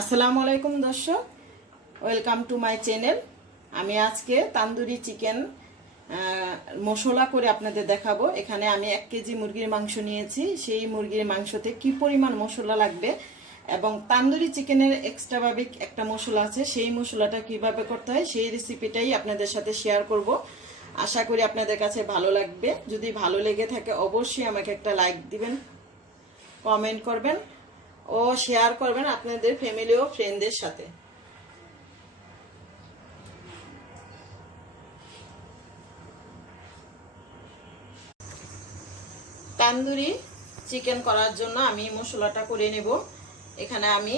আসসালামু আলাইকুম দর্শক, ওয়েলকাম টু মাই চ্যানেল। আমি আজকে তান্দুরি চিকেন মশলা করে আপনাদের দেখাবো। এখানে আমি 1 কেজি মুরগির মাংস নিয়েছি। সেই মুরগির মাংসতে কি পরিমাণ মশলা লাগবে এবং তান্দুরি চিকেনের এক্সট্রাভাবে একটা মশলা আছে, সেই মশলাটা কিভাবে করতে হয় সেই রেসিপিটাই আপনাদের সাথে শেয়ার করব। আশা করি আপনাদের কাছে ভালো লাগবে। যদি ভালো লেগে থাকে অবশ্যই আমাকে একটা লাইক দিবেন, কমেন্ট করবেন ও শেয়ার করবেন আপনাদের ফ্যামিলি ও ফ্রেন্ডদের সাথে। তান্দুরি চিকেন করার জন্য আমি মশলাটা করে নেব। এখানে আমি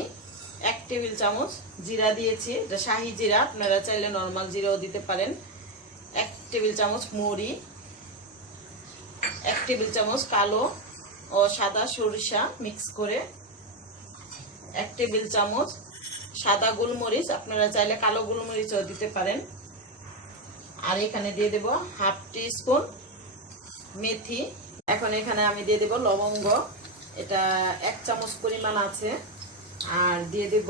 1 টেবিল চামচ জিরা দিয়েছি, এটা শাহি জিরা, আপনারা চাইলে নর্মাল জিরাও দিতে পারেন। 1 টেবিল চামচ মৌরি, 1 টেবিল চামচ কালো ও সাদা সরিষা মিক্স করে, 1 টেবিল চামচ সাদা গোলমরিচ, আপনারা চাইলে কালো গোলমরিচও দিতে পারেন। আর এখানে দিয়ে দেব 1/2 টিস্পুন মেথি। এখন এখানে আমি দিয়ে দেব লবঙ্গ, এটা 1 চামচ পরিমাণ আছে। আর দিয়ে দেব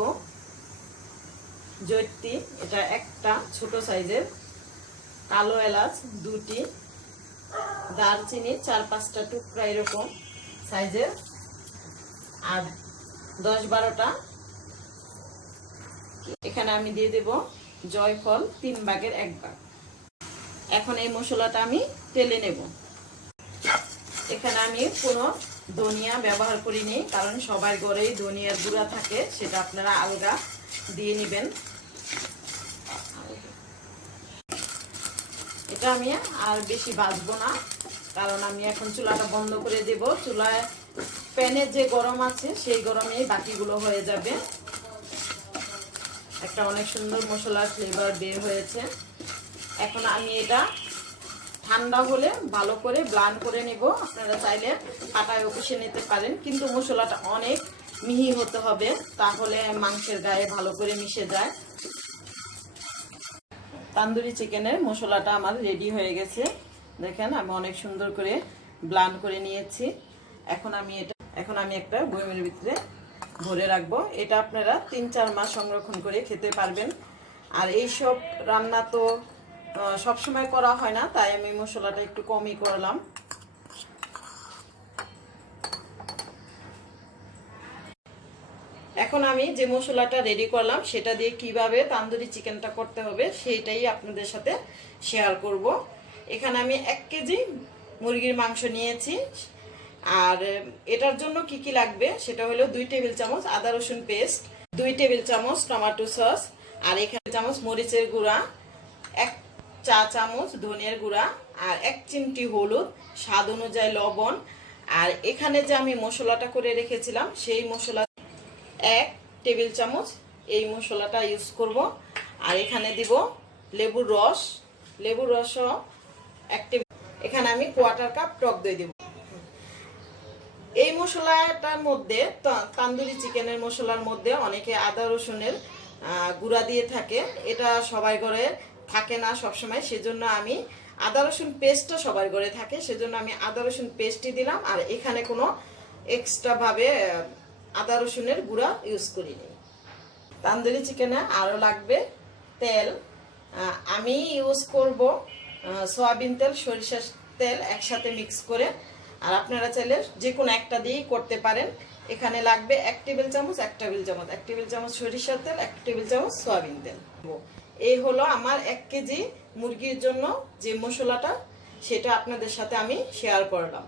জয়ত্রী, এটা একটা ছোট সাইজের, কালো এলাচ 2টি, দারচিনি 4-5টা টুকরা এরকম সাইজের, আর 10-12টা। এখানে আমি দিয়ে দেব জয়ফল 3 ভাগের 1 ভাগ। এখন এই মশলাটা আমি তেলে নেব। এখানে আমি কোনো ধনিয়া ব্যবহার করিনি, কারণ সবার ঘরেই ধনিয়ার গুঁড়া থাকে, সেটা আপনারা আলগা দিয়ে নেবেন। এটা আমি আর বেশি ভাজবো না, কারণ আমি এখন চুলাটা বন্ধ করে দেব। চুলায় প্যানে যে গরম আছে সেই গরমেই বাকিগুলো হয়ে যাবে। একটা অনেক সুন্দর মশলার ফ্লেভার বের হয়েছে। এখন আমি এটা ঠান্ডা হলে ভালো করে ব্লান্ড করে নেব। আপনারা চাইলে পাটায় পিষে নিতে পারেন, কিন্তু মশলাটা অনেক মিহি হতে হবে, তাহলে মাংসের গায়ে ভালো করে মিশে যায়। তান্দুরি চিকেনের মশলাটা আমার রেডি হয়ে গেছে, দেখেন আমি অনেক সুন্দর করে ব্লান্ড করে নিয়েছি। এখন আমি একটা বয়মের ভিতরে ভরে রাখবো। এটা আপনারা 3-4 মাস সংরক্ষণ করে খেতে পারবেন। আর এইসব রান্না তো সবসময় করা হয় না, তাই আমি মশলাটা একটু কমই করলাম। এখন আমি যে মশলাটা রেডি করলাম সেটা দিয়ে কিভাবে তান্দুরি চিকেনটা করতে হবে সেইটাই আপনাদের সাথে শেয়ার করব। এখানে আমি 1 কেজি মুরগির মাংস নিয়েছি। আর এটার জন্য কি কি লাগবে সেটা হলো 2 টেবিল চামচ আদা রসুন পেস্ট, 2 টেবিল চামচ টমেটো সস, আর এখানে চামচ মরিচের গুঁড়া, 1 চা চামচ ধনিয়ার গুঁড়া, আর 1 চিমটি হলুদ, স্বাদ অনুযায়ী লবণ। আর এখানে যে আমি মশলাটা করে রেখেছিলাম সেই মশলা 1 টেবিল চামচ এই মশলাটা ইউজ করব। আর এখানে দিব লেবুর রসও 1 টেবিল। এখানে আমি 1/4 কাপ টক দই দেব। এই মশলাটার মধ্যে, তান্দুরি চিকেনের মশলার মধ্যে অনেকে আদা রসুনের গুঁড়া দিয়ে থাকে, এটা সবাই ঘরে থাকে না সবসময়, সেজন্য আমি আদা রসুন পেস্টটা সবার ঘরে থাকে, সেজন্য আমি আদা রসুন পেস্টই দিলাম। আর এখানে কোনো এক্সট্রাভাবে আদা রসুনের গুঁড়া ইউজ করিনি। তান্দুরি চিকেনে আরও লাগবে তেল। আমি ইউজ করব সয়াবিন তেল, সরিষার তেল একসাথে মিক্স করে, আর আপনারা চাইলে যে কোনো একটা দিয়েই করতে পারেন। এখানে লাগবে 1 টেবিল চামচ 1 টেবিল চামচ 1 টেবিল চামচ সরিষার তেল, 1 টেবিল চামচ সয়াবিন তেল। এই হলো আমার 1 কেজি মুরগির জন্য যে মশলাটা, সেটা আপনাদের সাথে আমি শেয়ার করলাম।